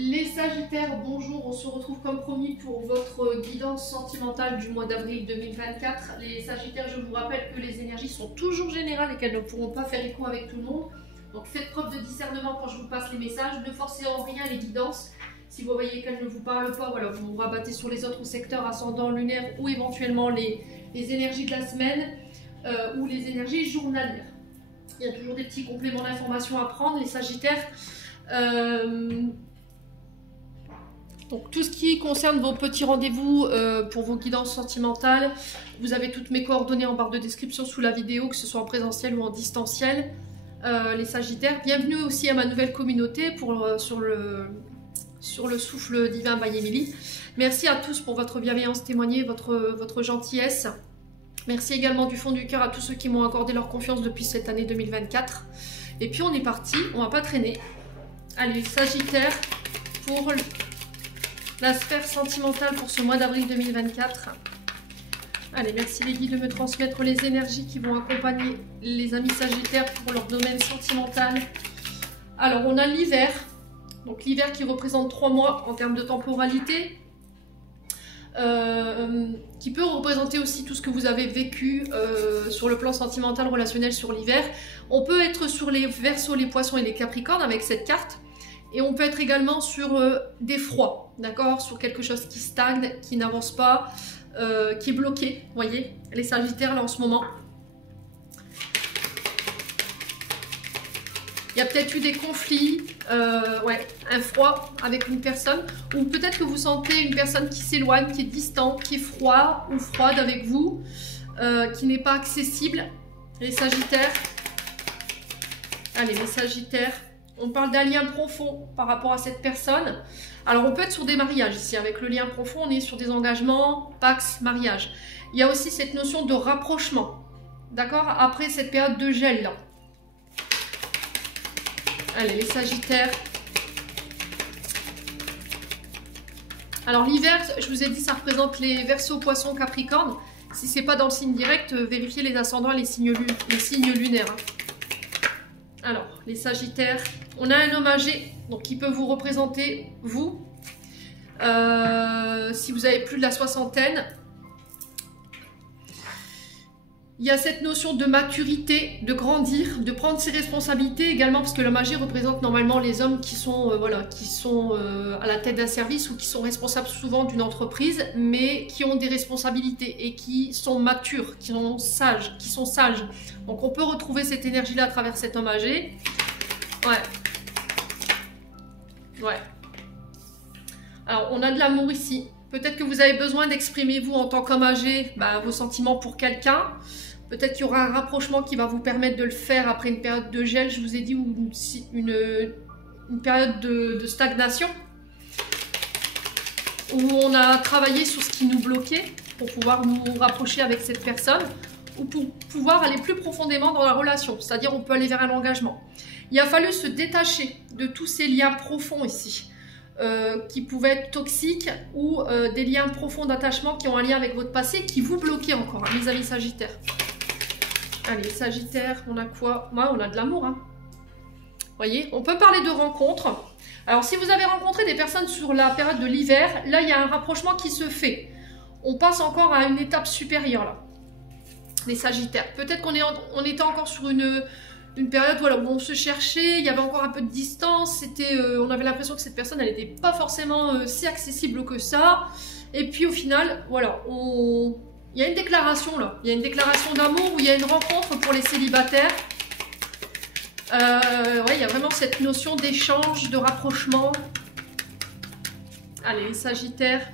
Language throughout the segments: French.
Les Sagittaires, bonjour, on se retrouve comme promis pour votre guidance sentimentale du mois d'avril 2024. Les Sagittaires, je vous rappelle que les énergies sont toujours générales et qu'elles ne pourront pas faire écho avec tout le monde. Donc faites preuve de discernement quand je vous passe les messages, ne forcez en rien les guidances. Si vous voyez qu'elles ne vous parlent pas, voilà, vous vous rabattez sur les autres secteurs ascendants, lunaires ou éventuellement les énergies de la semaine ou les énergies journalières. Il y a toujours des petits compléments d'information à prendre, les Sagittaires. Donc tout ce qui concerne vos petits rendez-vous pour vos guidances sentimentales, vous avez toutes mes coordonnées en barre de description sous la vidéo, que ce soit en présentiel ou en distanciel. Les Sagittaires, bienvenue aussi à ma nouvelle communauté sur le souffle divin by Emily. Merci à tous pour votre bienveillance témoignée, votre gentillesse. Merci également du fond du cœur à tous ceux qui m'ont accordé leur confiance depuis cette année 2024. Et puis on est parti, on va pas traîner. Allez, Sagittaire, pour la sphère sentimentale pour ce mois d'avril 2024. Allez, merci les guides de me transmettre les énergies qui vont accompagner les amis Sagittaires pour leur domaine sentimental. Alors, on a l'hiver. Donc l'hiver qui représente 3 mois en termes de temporalité. Qui peut représenter aussi tout ce que vous avez vécu sur le plan sentimental, relationnel sur l'hiver. On peut être sur les Verseaux, les Poissons et les Capricornes avec cette carte. Et on peut être également sur des froids, d'accord? Sur quelque chose qui stagne, qui n'avance pas, qui est bloqué. Vous voyez, les Sagittaires là en ce moment. Il y a peut-être eu des conflits, un froid avec une personne. Ou peut-être que vous sentez une personne qui s'éloigne, qui est distante, qui est froid ou froide avec vous, qui n'est pas accessible. Les Sagittaires. Allez, les Sagittaires. On parle d'un lien profond par rapport à cette personne. Alors, on peut être sur des mariages ici. Avec le lien profond, on est sur des engagements, pax, mariage. Il y a aussi cette notion de rapprochement. D'accord? Après cette période de gel là. Allez, les Sagittaires. Alors, l'hiver, je vous ai dit, ça représente les Verseaux, Poissons, Capricornes. Si ce n'est pas dans le signe direct, vérifiez les ascendants et les signes lunaires. Alors, les Sagittaires, on a un homme âgé, donc qui peut vous représenter, vous, si vous avez plus de la soixantaine. Il y a cette notion de maturité, de grandir, de prendre ses responsabilités également, parce que l'homme âgé représente normalement les hommes qui sont, à la tête d'un service ou qui sont responsables souvent d'une entreprise, mais qui ont des responsabilités et qui sont matures, qui sont sages. Donc on peut retrouver cette énergie-là à travers cet homme âgé. Ouais. Alors on a de l'amour ici. Peut-être que vous avez besoin d'exprimer vous en tant qu'homme âgé, vos sentiments pour quelqu'un. Peut-être qu'il y aura un rapprochement qui va vous permettre de le faire après une période de gel, je vous ai dit, ou une période de stagnation. Où on a travaillé sur ce qui nous bloquait pour pouvoir nous rapprocher avec cette personne. Ou pour pouvoir aller plus profondément dans la relation. C'est-à-dire on peut aller vers un engagement. Il a fallu se détacher de tous ces liens profonds ici. Qui pouvaient être toxiques ou des liens profonds d'attachement qui ont un lien avec votre passé qui vous bloquaient encore, hein, mes amis Sagittaires. Allez, Sagittaire, on a quoi? On a de l'amour. Hein. Voyez, on peut parler de rencontres. Alors, si vous avez rencontré des personnes sur la période de l'hiver, là, il y a un rapprochement qui se fait. On passe encore à une étape supérieure, là. Les Sagittaires. Peut-être qu'on était encore sur une période où on se cherchait, il y avait encore un peu de distance, on avait l'impression que cette personne elle n'était pas forcément si accessible que ça. Et puis au final, voilà, il y a une déclaration là, il y a une déclaration d'amour où il y a une rencontre pour les célibataires. Il y a vraiment cette notion d'échange, de rapprochement. Allez, les Sagittaires.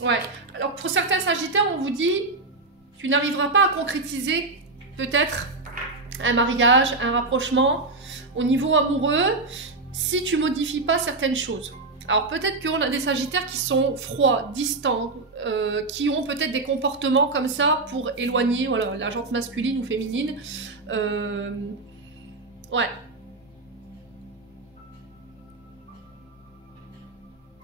Ouais, alors pour certains Sagittaires, on vous dit... Tu n'arriveras pas à concrétiser peut-être un mariage, un rapprochement au niveau amoureux si tu modifies pas certaines choses. Alors peut-être qu'on a des Sagittaires qui sont froids, distants, qui ont peut-être des comportements comme ça pour éloigner la jante masculine ou féminine. Ouais.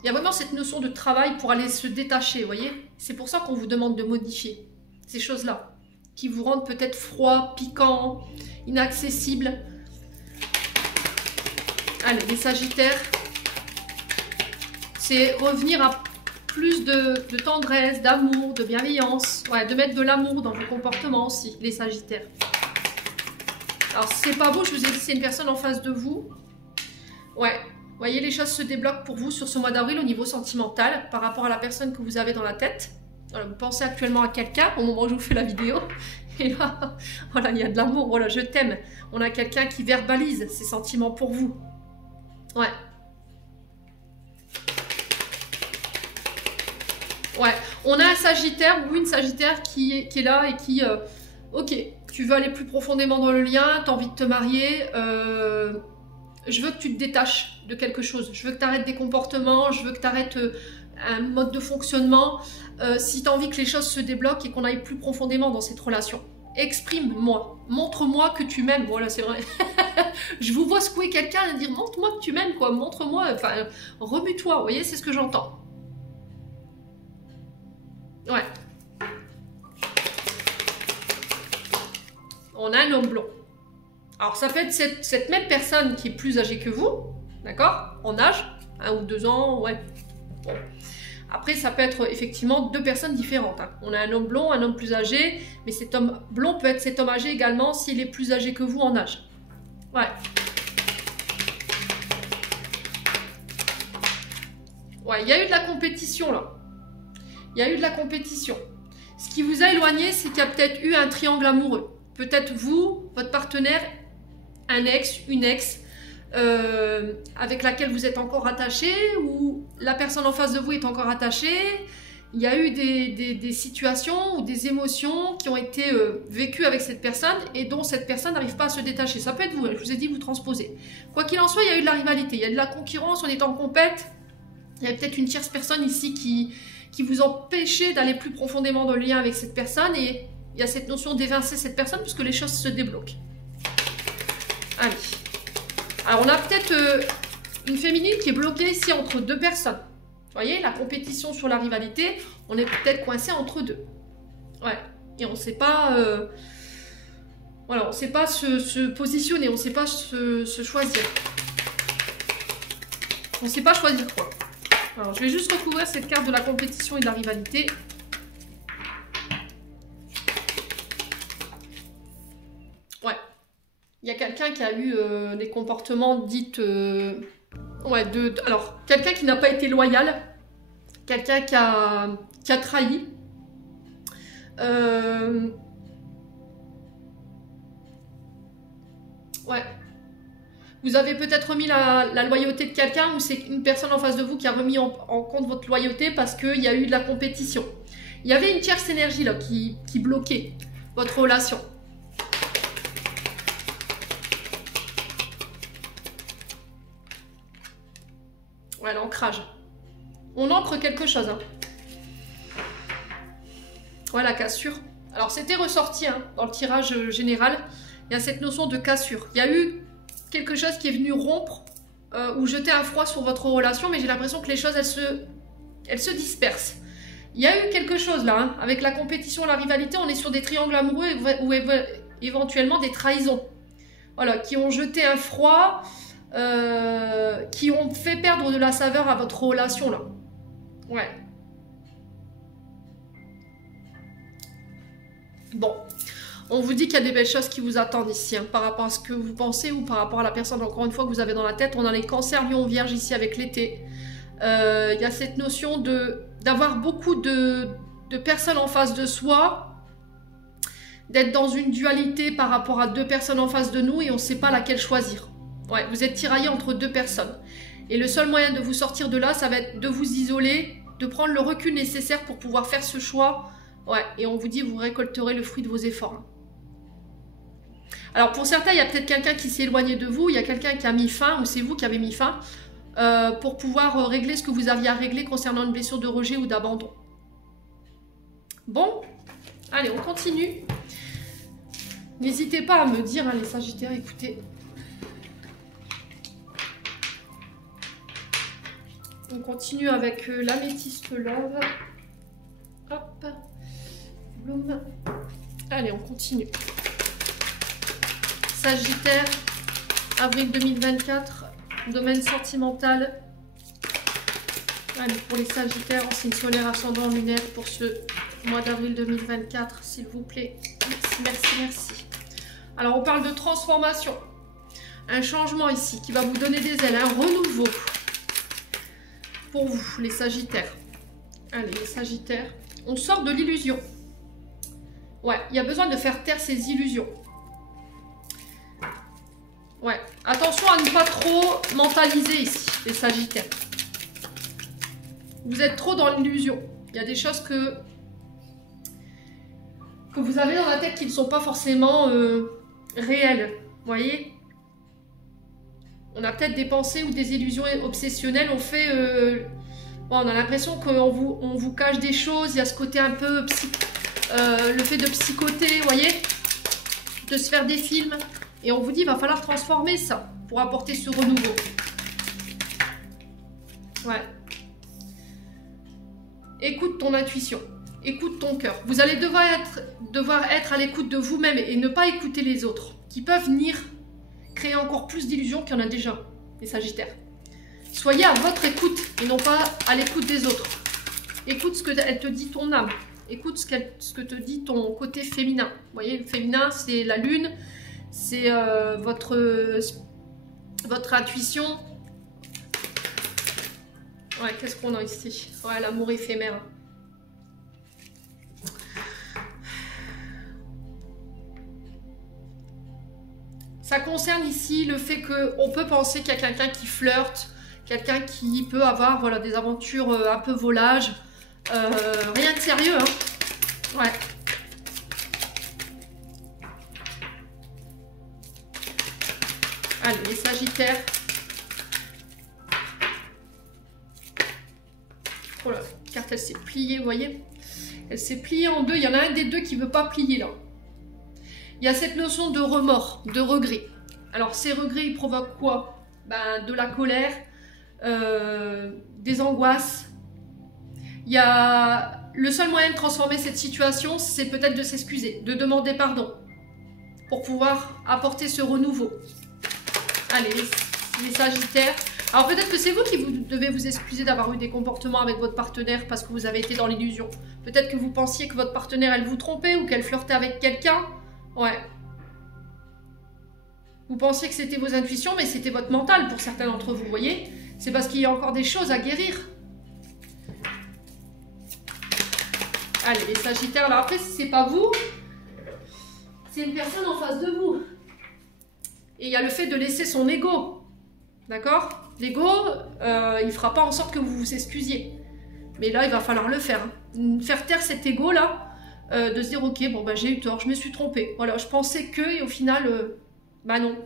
Il y a vraiment cette notion de travail pour aller se détacher, vous voyez? C'est pour ça qu'on vous demande de modifier. Ces choses-là, qui vous rendent peut-être froid, piquant, inaccessible. Allez, les Sagittaires, c'est revenir à plus de tendresse, d'amour, de bienveillance. Ouais, de mettre de l'amour dans vos comportements aussi, les Sagittaires. Alors, si c'est pas vous, je vous ai dit, c'est une personne en face de vous. Ouais, vous voyez, les choses se débloquent pour vous sur ce mois d'avril au niveau sentimental par rapport à la personne que vous avez dans la tête. Voilà, vous pensez actuellement à quelqu'un au moment où je vous fais la vidéo. Et là, voilà, il y a de l'amour. Voilà, je t'aime. On a quelqu'un qui verbalise ses sentiments pour vous. Ouais. Ouais, on a un Sagittaire ou une Sagittaire qui est là et qui... ok, tu veux aller plus profondément dans le lien, tu as envie de te marier, je veux que tu te détaches de quelque chose, je veux que tu arrêtes des comportements, je veux que tu arrêtes un mode de fonctionnement. Si tu as envie que les choses se débloquent et qu'on aille plus profondément dans cette relation, exprime-moi, montre-moi que tu m'aimes. Voilà, c'est vrai. Je vous vois secouer quelqu'un et dire montre-moi que tu m'aimes, quoi, montre-moi, enfin, remue-toi, vous voyez, c'est ce que j'entends. Ouais. On a un homme blond. Alors, ça peut être cette même personne qui est plus âgée que vous, d'accord, en âge, 1 ou 2 ans, ouais. Bon. Après, ça peut être effectivement 2 personnes différentes. Hein. On a un homme blond, un homme plus âgé, mais cet homme blond peut être cet homme âgé également s'il est plus âgé que vous en âge. Ouais. Ouais, il y a eu de la compétition là. Il y a eu de la compétition. Ce qui vous a éloigné, c'est qu'il y a peut-être eu un triangle amoureux. Peut-être vous, votre partenaire, un ex, une ex, avec laquelle vous êtes encore attaché, ou la personne en face de vous est encore attachée. Il y a eu des situations ou des émotions qui ont été vécues avec cette personne et dont cette personne n'arrive pas à se détacher. Ça peut être vous, je vous ai dit, vous transposez. Quoi qu'il en soit, il y a eu de la rivalité, il y a de la concurrence, on est en compète. Il y a peut-être une tierce personne ici qui vous empêchait d'aller plus profondément dans le lien avec cette personne, et il y a cette notion d'évincer cette personne puisque les choses se débloquent. Allez. Alors on a peut-être une féminine qui est bloquée ici entre 2 personnes. Vous voyez, la compétition sur la rivalité, on est peut-être coincé entre 2. Ouais. Et on ne sait pas... voilà, on ne sait pas se positionner, on ne sait pas se choisir. On ne sait pas choisir quoi. Alors, je vais juste recouvrir cette carte de la compétition et de la rivalité. Ouais. Il y a quelqu'un qui a eu des comportements dits... ouais, alors, quelqu'un qui n'a pas été loyal. Quelqu'un qui a trahi. Ouais. Vous avez peut-être remis la loyauté de quelqu'un, ou c'est une personne en face de vous qui a remis en compte votre loyauté parce qu'il y a eu de la compétition. Il y avait une tierce énergie là qui bloquait votre relation. Ouais, l'ancrage. On ancre quelque chose. Hein. Ouais, la cassure. Alors, c'était ressorti hein, dans le tirage général. Il y a cette notion de cassure. Il y a eu quelque chose qui est venu rompre ou jeter un froid sur votre relation, mais j'ai l'impression que les choses, elles se dispersent. Il y a eu quelque chose là, hein, avec la compétition, la rivalité, on est sur des triangles amoureux ou éventuellement des trahisons. Voilà, qui ont jeté un froid, qui ont fait perdre de la saveur à votre relation là. Ouais. Bon. On vous dit qu'il y a des belles choses qui vous attendent ici, hein, par rapport à ce que vous pensez ou par rapport à la personne, encore une fois, que vous avez dans la tête. On a les cancers, lion, vierge ici avec l'été. Il y a cette notion d'avoir beaucoup de personnes en face de soi, d'être dans une dualité par rapport à 2 personnes en face de nous et on ne sait pas laquelle choisir. Ouais, vous êtes tiraillé entre 2 personnes. Et le seul moyen de vous sortir de là, ça va être de vous isoler, de prendre le recul nécessaire pour pouvoir faire ce choix. Ouais, et on vous dit, vous récolterez le fruit de vos efforts. Hein. Alors pour certains, il y a peut-être quelqu'un qui s'est éloigné de vous, il y a quelqu'un qui a mis fin, ou c'est vous qui avez mis fin, pour pouvoir régler ce que vous aviez à régler concernant une blessure de rejet ou d'abandon. Bon, allez, on continue. N'hésitez pas à me dire, hein, les Sagittaires, écoutez. On continue avec l'améthyste love. Hop, bloom. Allez, on continue. Sagittaire, avril 2024, domaine sentimental. Allez, pour les Sagittaires, en signe solaire, ascendant, lunaire, pour ce mois d'avril 2024, s'il vous plaît. Merci, merci, merci. Alors, on parle de transformation. Un changement ici qui va vous donner des ailes, un renouveau. Pour vous, les Sagittaires. Allez, les Sagittaires. On sort de l'illusion. Ouais, il y a besoin de faire taire ces illusions. Ouais, attention à ne pas trop mentaliser ici, les Sagittaires. Vous êtes trop dans l'illusion. Il y a des choses que vous avez dans la tête qui ne sont pas forcément réelles. Vous voyez? On a peut-être des pensées ou des illusions obsessionnelles. On fait... bon, on a l'impression qu'on vous cache des choses. Il y a ce côté un peu... le fait de psychoter, vous voyez? De se faire des films. Et on vous dit, il va falloir transformer ça pour apporter ce renouveau. Ouais. Écoute ton intuition. Écoute ton cœur. Vous allez devoir être à l'écoute de vous-même et ne pas écouter les autres qui peuvent venir créer encore plus d'illusions qu'il y en a déjà, les Sagittaires. Soyez à votre écoute et non pas à l'écoute des autres. Écoute ce que elle te dit ton âme. Écoute ce que te dit ton côté féminin. Vous voyez, le féminin, c'est la lune, c'est votre intuition. Ouais, qu'est-ce qu'on a ici? Ouais, l'amour éphémère. Ça concerne ici le fait qu'on peut penser qu'il y a quelqu'un qui flirte, quelqu'un qui peut avoir voilà, des aventures un peu volages. Rien de sérieux, hein. Ouais. Allez, les Sagittaires. Oh là, la carte, elle s'est pliée, vous voyez? Elle s'est pliée en deux. Il y en a un des deux qui ne veut pas plier, là. Il y a cette notion de remords, de regret. Alors, ces regrets, ils provoquent quoi? Ben, de la colère, des angoisses. Il y a... Le seul moyen de transformer cette situation, c'est peut-être de s'excuser, de demander pardon, pour pouvoir apporter ce renouveau. Allez, les Sagittaires. Alors peut-être que c'est vous qui devez vous excuser d'avoir eu des comportements avec votre partenaire parce que vous avez été dans l'illusion. Peut-être que vous pensiez que votre partenaire, elle vous trompait ou qu'elle flirtait avec quelqu'un. Ouais. Vous pensiez que c'était vos intuitions, mais c'était votre mental pour certains d'entre vous, vous voyez? C'est parce qu'il y a encore des choses à guérir. Allez, les Sagittaires. Alors après, si c'est pas vous, c'est une personne en face de vous. Et il y a le fait de laisser son ego. D'accord? L'ego, il ne fera pas en sorte que vous vous excusiez. Mais là, il va falloir le faire. Hein. Faire taire cet ego-là, de se dire, ok, bon, bah, j'ai eu tort, je me suis trompée. Voilà, je pensais que, et au final, bah non.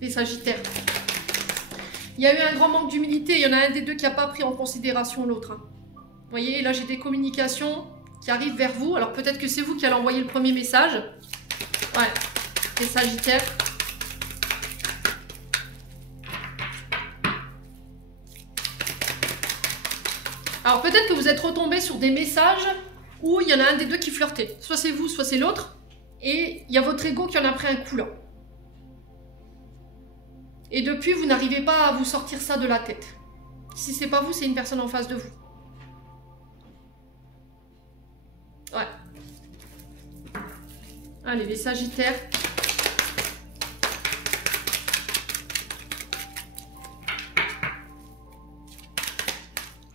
Les Sagittaires. Il y a eu un grand manque d'humilité. Il y en a un des deux qui n'a pas pris en considération l'autre. Hein. Vous voyez, là, j'ai des communications qui arrivent vers vous. Alors, peut-être que c'est vous qui allez envoyer le premier message. Ouais, les Sagittaires. Alors peut-être que vous êtes retombé sur des messages où il y en a un des deux qui flirtait. Soit c'est vous, soit c'est l'autre. Et il y a votre ego qui en a pris un coup là. Et depuis, vous n'arrivez pas à vous sortir ça de la tête. Si c'est pas vous, c'est une personne en face de vous. Ouais. Allez, les Sagittaires.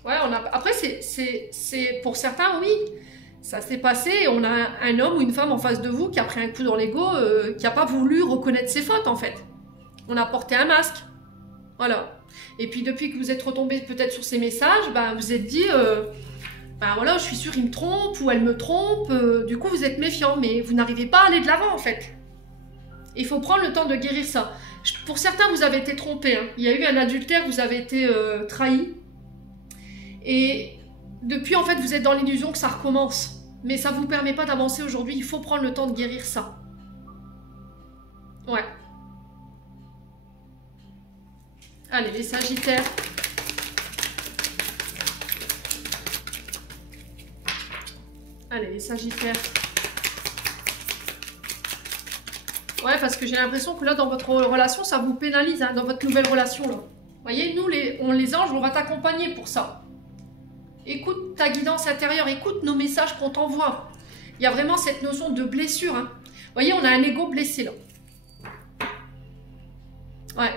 Ouais, après, c'est pour certains, oui, ça s'est passé. On a un homme ou une femme en face de vous qui a pris un coup dans l'ego, qui n'a pas voulu reconnaître ses fautes, en fait. On a porté un masque. Voilà. Et puis, depuis que vous êtes retombé peut-être sur ces messages, ben, vous êtes dit, ben voilà, je suis sûre, il me trompe ou elle me trompe. Du coup, vous êtes méfiant, mais vous n'arrivez pas à aller de l'avant, en fait. Il faut prendre le temps de guérir ça. Pour certains, vous avez été trompé. Hein. Il y a eu un adultère, vous avez été trahi. Et depuis, en fait, vous êtes dans l'illusion que ça recommence. Mais ça ne vous permet pas d'avancer aujourd'hui. Il faut prendre le temps de guérir ça. Ouais. Allez, les Sagittaires. Allez, les Sagittaires. Ouais, parce que j'ai l'impression que là, dans votre relation, ça vous pénalise, hein, dans votre nouvelle relation, là. Vous voyez, nous, les anges, on va t'accompagner pour ça. Écoute ta guidance intérieure, écoute nos messages qu'on t'envoie. Il y a vraiment cette notion de blessure, hein. Vous voyez, on a un ego blessé, là. Ouais.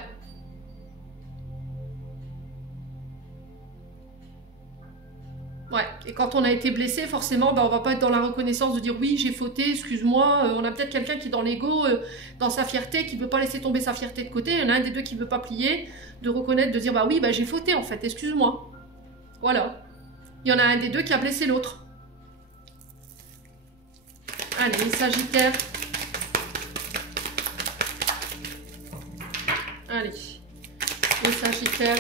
Ouais, et quand on a été blessé, forcément, on va pas être dans la reconnaissance de dire oui, j'ai fauté, excuse-moi. On a peut-être quelqu'un qui est dans l'ego, dans sa fierté, qui ne veut pas laisser tomber sa fierté de côté. Il y en a un des deux qui ne veut pas plier, de reconnaître, de dire bah oui, j'ai fauté en fait, excuse-moi. Voilà. Il y en a un des deux qui a blessé l'autre. Allez, Sagittaire. Allez, les Sagittaires.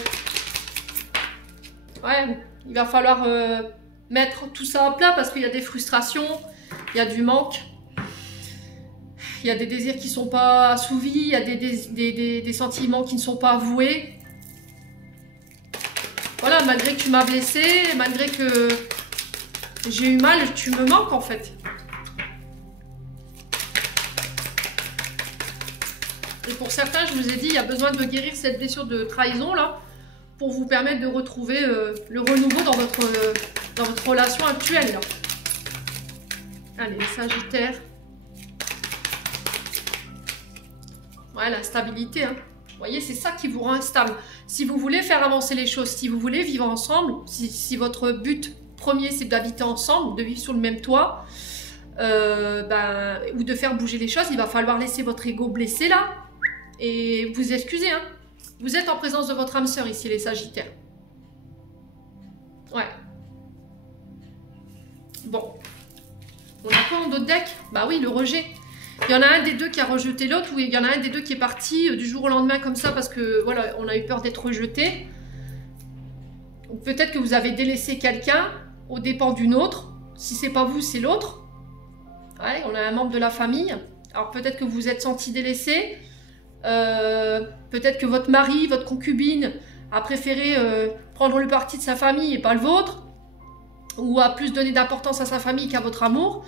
Ouais, il va falloir mettre tout ça à plat parce qu'il y a des frustrations, il y a du manque, il y a des désirs qui ne sont pas assouvis, il y a des sentiments qui ne sont pas avoués. Voilà, malgré que tu m'as blessé, malgré que j'ai eu mal, tu me manques en fait. Et pour certains, je vous ai dit, il y a besoin de guérir cette blessure de trahison là, pour vous permettre de retrouver le renouveau dans votre relation actuelle. Là. Allez, Sagittaire. Ouais, la stabilité. Hein. Vous voyez, c'est ça qui vous rend instable. Si vous voulez faire avancer les choses, si vous voulez vivre ensemble, si votre but premier, c'est d'habiter ensemble, de vivre sous le même toit, ou de faire bouger les choses, il va falloir laisser votre ego blessé là et vous excuser. Hein. Vous êtes en présence de votre âme sœur ici, les Sagittaires. Ouais. Bon. On a quoi en d'autres decks? Bah oui, le rejet. Il y en a un des deux qui a rejeté l'autre, ou il y en a un des deux qui est parti du jour au lendemain comme ça parce que voilà, on a eu peur d'être rejeté. Ou peut-être que vous avez délaissé quelqu'un aux dépens d'une autre. Si c'est pas vous, c'est l'autre. Ouais, on a un membre de la famille. Alors peut-être que vous vous êtes senti délaissé. Peut-être que votre mari, votre concubine a préféré prendre le parti de sa famille et pas le vôtre, ou a plus donné d'importance à sa famille qu'à votre amour.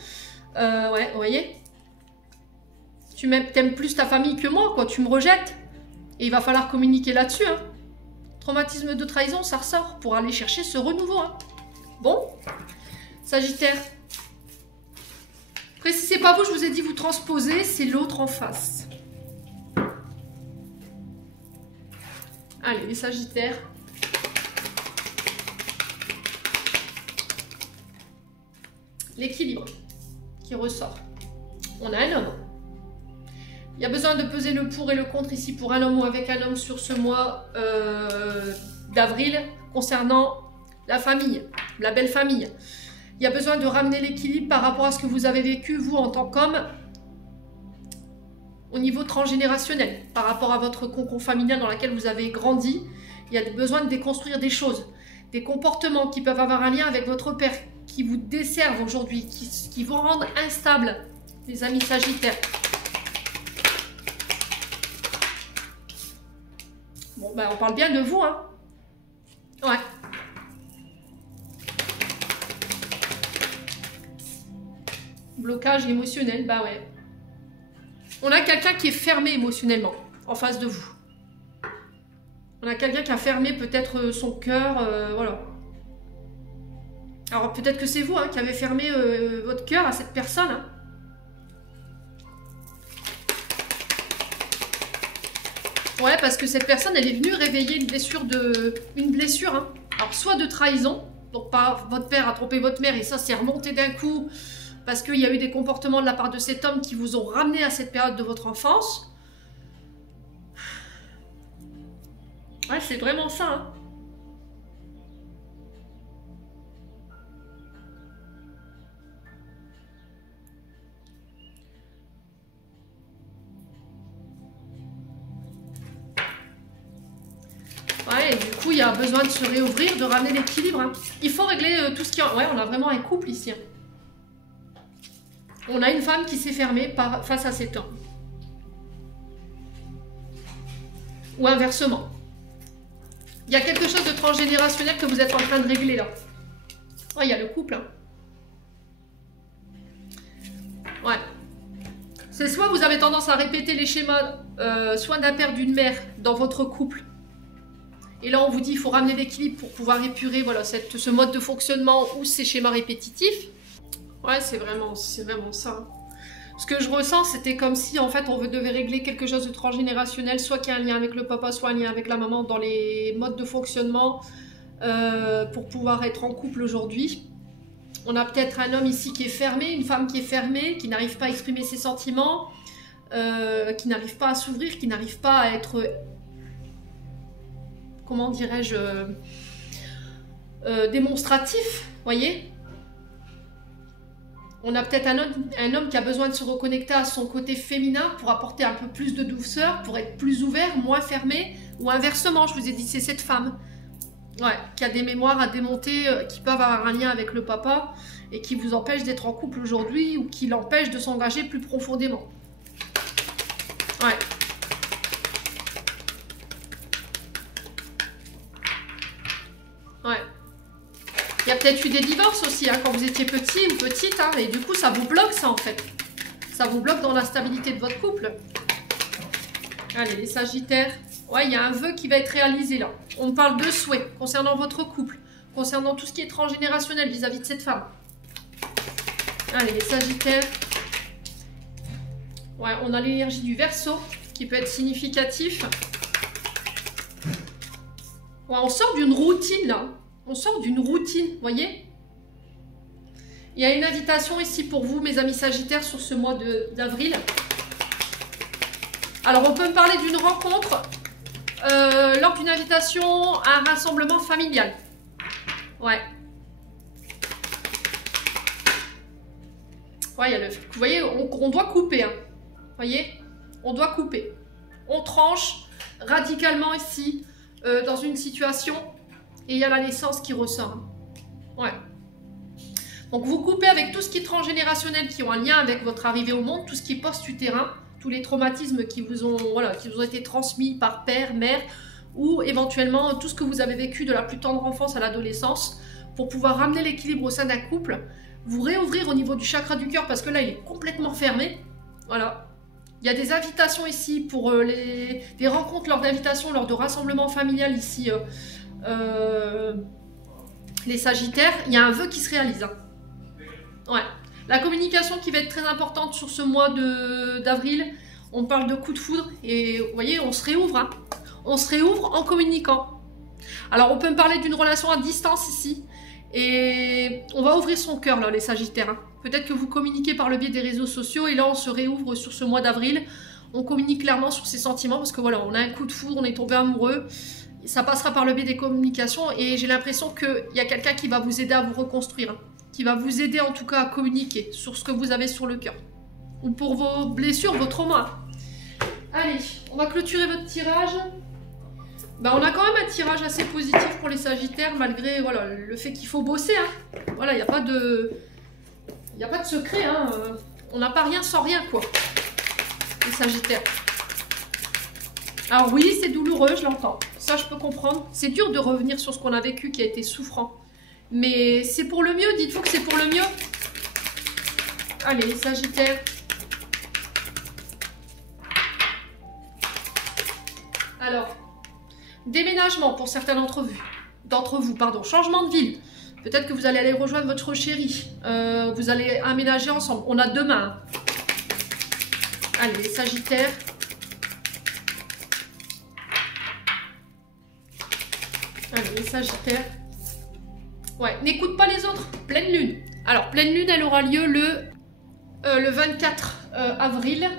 Ouais, vous voyez, tu t'aimes plus ta famille que moi, quoi. Tu me rejettes et il va falloir communiquer là-dessus. Hein. Traumatisme de trahison, ça ressort pour aller chercher ce renouveau. Hein. Bon, Sagittaire. Après, si c'est pas vous, je vous ai dit vous transposez, c'est l'autre en face. Allez, les Sagittaires. L'équilibre qui ressort. On a un homme. Il y a besoin de peser le pour et le contre ici pour un homme ou avec un homme sur ce mois d'avril concernant la famille, la belle famille. Il y a besoin de ramener l'équilibre par rapport à ce que vous avez vécu, vous, en tant qu'homme, au niveau transgénérationnel, par rapport à votre cocon familial dans lequel vous avez grandi. Il y a besoin de déconstruire des choses, des comportements qui peuvent avoir un lien avec votre père, qui vous desservent aujourd'hui, qui vous rendent instables, les amis Sagittaires. Bon, ben, on parle bien de vous, hein. Ouais. Blocage émotionnel, bah ouais. On a quelqu'un qui est fermé émotionnellement en face de vous. On a quelqu'un qui a fermé peut-être son cœur, voilà. Alors peut-être que c'est vous hein, qui avez fermé votre cœur à cette personne. Hein. Ouais, parce que cette personne, elle est venue réveiller une blessure. Hein. Alors soit de trahison, donc par votre père a trompé votre mère et ça s'est remonté d'un coup. Parce qu'il y a eu des comportements de la part de cet homme qui vous ont ramené à cette période de votre enfance. Ouais, c'est vraiment ça. Hein. Ouais, et du coup, il y a besoin de se réouvrir, de ramener l'équilibre. Hein. Il faut régler tout ce qui... Ouais, on a vraiment un couple ici. Hein. On a une femme qui s'est fermée face à cet homme. Ou inversement. Il y a quelque chose de transgénérationnel que vous êtes en train de régler là. Ouais, il y a le couple. Hein. Ouais. C'est soit vous avez tendance à répéter les schémas soit d'un père, d'une mère dans votre couple. Et là, on vous dit il faut ramener l'équilibre pour pouvoir épurer voilà, ce mode de fonctionnement ou ces schémas répétitifs. Ouais, c'est vraiment ça. Ce que je ressens, c'était comme si en fait on devait régler quelque chose de transgénérationnel, soit qu'il y a un lien avec le papa, soit un lien avec la maman dans les modes de fonctionnement pour pouvoir être en couple aujourd'hui. On a peut-être un homme ici qui est fermé, une femme qui est fermée, qui n'arrive pas à exprimer ses sentiments, qui n'arrive pas à s'ouvrir, qui n'arrive pas à être, comment dirais-je, démonstratif, voyez. On a peut-être un homme qui a besoin de se reconnecter à son côté féminin pour apporter un peu plus de douceur, pour être plus ouvert, moins fermé, ou inversement, je vous ai dit, c'est cette femme. Ouais, qui a des mémoires à démonter, qui peuvent avoir un lien avec le papa et qui vous empêche d'être en couple aujourd'hui ou qui l'empêche de s'engager plus profondément. Ouais. Ouais. Il y a peut-être eu des divorces aussi hein, quand vous étiez petit ou petite hein, et du coup ça vous bloque ça en fait. Ça vous bloque dans la stabilité de votre couple. Allez les Sagittaires. Ouais, il y a un vœu qui va être réalisé là. On parle de souhaits concernant votre couple, concernant tout ce qui est transgénérationnel vis-à-vis de cette femme. Allez, les Sagittaires. Ouais, on a l'énergie du Verseau qui peut être significatif. Ouais, on sort d'une routine là. On sort d'une routine, voyez. Il y a une invitation ici pour vous, mes amis Sagittaires, sur ce mois d'avril. Alors, on peut me parler d'une rencontre lors d'une invitation à un rassemblement familial. Ouais. Ouais, il y a le... Vous voyez, on doit couper. Hein. Vous voyez, on doit couper. On tranche radicalement ici dans une situation et il y a la naissance qui ressort. Hein. Ouais. Donc, vous coupez avec tout ce qui est transgénérationnel qui ont un lien avec votre arrivée au monde, tout ce qui est post-utérin, tous les traumatismes qui vous ont été transmis par père, mère, ou éventuellement tout ce que vous avez vécu de la plus tendre enfance à l'adolescence, pour pouvoir ramener l'équilibre au sein d'un couple, vous réouvrir au niveau du chakra du cœur, parce que là, il est complètement fermé. Voilà. Il y a des invitations ici pour des rencontres lors d'invitations, lors de rassemblements familiales ici, les Sagittaires. Il y a un vœu qui se réalise. Hein. Ouais. La communication qui va être très importante sur ce mois d'avril. On parle de coup de foudre et vous voyez, on se réouvre. Hein. On se réouvre en communiquant. Alors, on peut me parler d'une relation à distance ici. Et on va ouvrir son cœur, là, les Sagittaires. Hein. Peut-être que vous communiquez par le biais des réseaux sociaux et là, on se réouvre sur ce mois d'avril. On communique clairement sur ses sentiments parce que voilà, on a un coup de foudre, on est tombé amoureux. Ça passera par le biais des communications et j'ai l'impression qu'il y a quelqu'un qui va vous aider à vous reconstruire. Hein. Qui va vous aider en tout cas à communiquer sur ce que vous avez sur le cœur. Ou pour vos blessures, vos traumas. Allez, on va clôturer votre tirage. Ben, on a quand même un tirage assez positif pour les Sagittaires, malgré voilà, le fait qu'il faut bosser. Hein. Voilà, il n'y a pas de secret. Hein. On n'a pas rien sans rien, quoi. Les Sagittaires. Alors oui, c'est douloureux, je l'entends. Ça, je peux comprendre. C'est dur de revenir sur ce qu'on a vécu qui a été souffrant. Mais c'est pour le mieux, dites-vous que c'est pour le mieux. Allez, les Sagittaires. Alors, déménagement pour certains d'entre vous, changement de ville. Peut-être que vous allez aller rejoindre votre chéri. Vous allez aménager ensemble. On a demain. Allez, les Sagittaires. Allez, les Sagittaires. Ouais, n'écoute pas les autres. Pleine lune. Alors, pleine lune, elle aura lieu le 24 avril.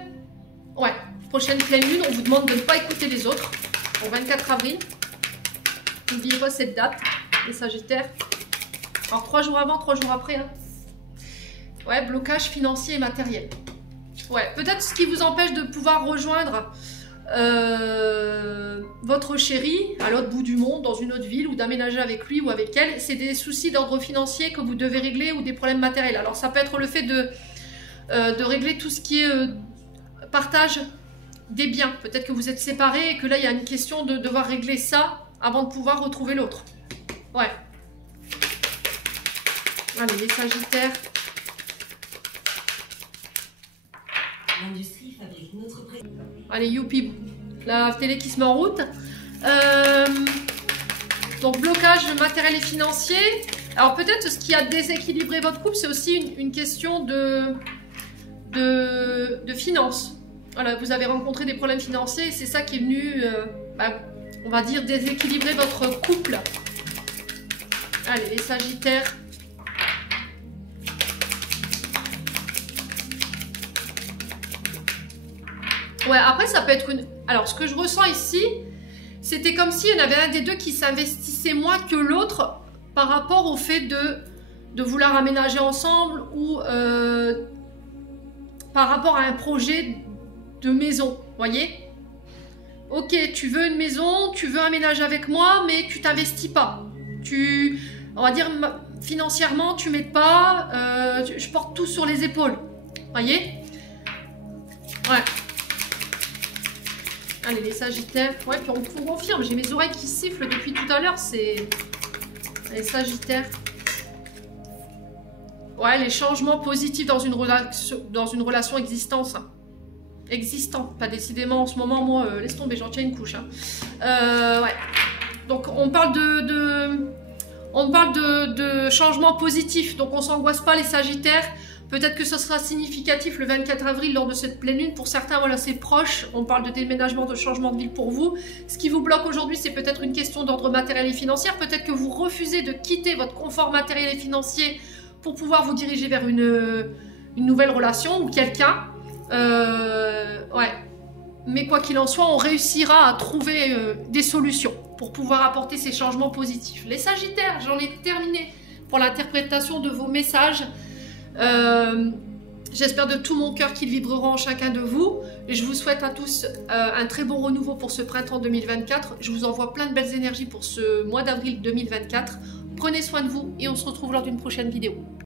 Ouais, prochaine pleine lune, on vous demande de ne pas écouter les autres. Au 24 avril. N'oubliez pas cette date, les Sagittaires. Alors, 3 jours avant, 3 jours après. Hein. Ouais, blocage financier et matériel. Ouais, peut-être ce qui vous empêche de pouvoir rejoindre votre chéri à l'autre bout du monde, dans une autre ville, ou d'aménager avec lui ou avec elle, c'est des soucis d'ordre financier que vous devez régler ou des problèmes matériels. Alors ça peut être le fait de régler tout ce qui est partage des biens. Peut-être que vous êtes séparés et que là il y a une question de devoir régler ça avant de pouvoir retrouver l'autre. Ouais. Allez, les Sagittaires. L'industrie fabrique notre pré... Allez, youpi, la télé qui se met en route. Donc, blocage matériel et financier. Alors, peut-être ce qui a déséquilibré votre couple, c'est aussi une question de finances. Voilà, vous avez rencontré des problèmes financiers et c'est ça qui est venu, on va dire, déséquilibrer votre couple. Allez, les Sagittaires. Ouais, après, ça peut être une... Alors, ce que je ressens ici, c'était comme s'il y en avait un des deux qui s'investissait moins que l'autre par rapport au fait de vouloir aménager ensemble ou par rapport à un projet de maison, voyez? Ok, tu veux une maison, tu veux aménager avec moi, mais tu t'investis pas. On va dire, financièrement, tu m'aides pas, je porte tout sur les épaules, voyez? Ouais. Allez, les Sagittaires. Ouais, puis on confirme, j'ai mes oreilles qui sifflent depuis tout à l'heure, c'est... Les Sagittaires. Ouais, les changements positifs dans une relation existante. Existant. Pas décidément en ce moment, moi, laisse tomber, j'en tiens une couche. Hein. Ouais. Donc, on parle de changements positifs. Donc, on s'angoisse pas, les Sagittaires. Peut-être que ce sera significatif le 24 avril lors de cette pleine lune. Pour certains, voilà, c'est proche. On parle de déménagement, de changement de ville pour vous. Ce qui vous bloque aujourd'hui, c'est peut-être une question d'ordre matériel et financier. Peut-être que vous refusez de quitter votre confort matériel et financier pour pouvoir vous diriger vers une nouvelle relation ou quelqu'un. Ouais. Mais quoi qu'il en soit, on réussira à trouver des solutions pour pouvoir apporter ces changements positifs. Les Sagittaires, j'en ai terminé pour l'interprétation de vos messages. J'espère de tout mon cœur qu'ils vibreront en chacun de vous et je vous souhaite à tous un très bon renouveau pour ce printemps 2024. Je vous envoie plein de belles énergies pour ce mois d'avril 2024. Prenez soin de vous et on se retrouve lors d'une prochaine vidéo.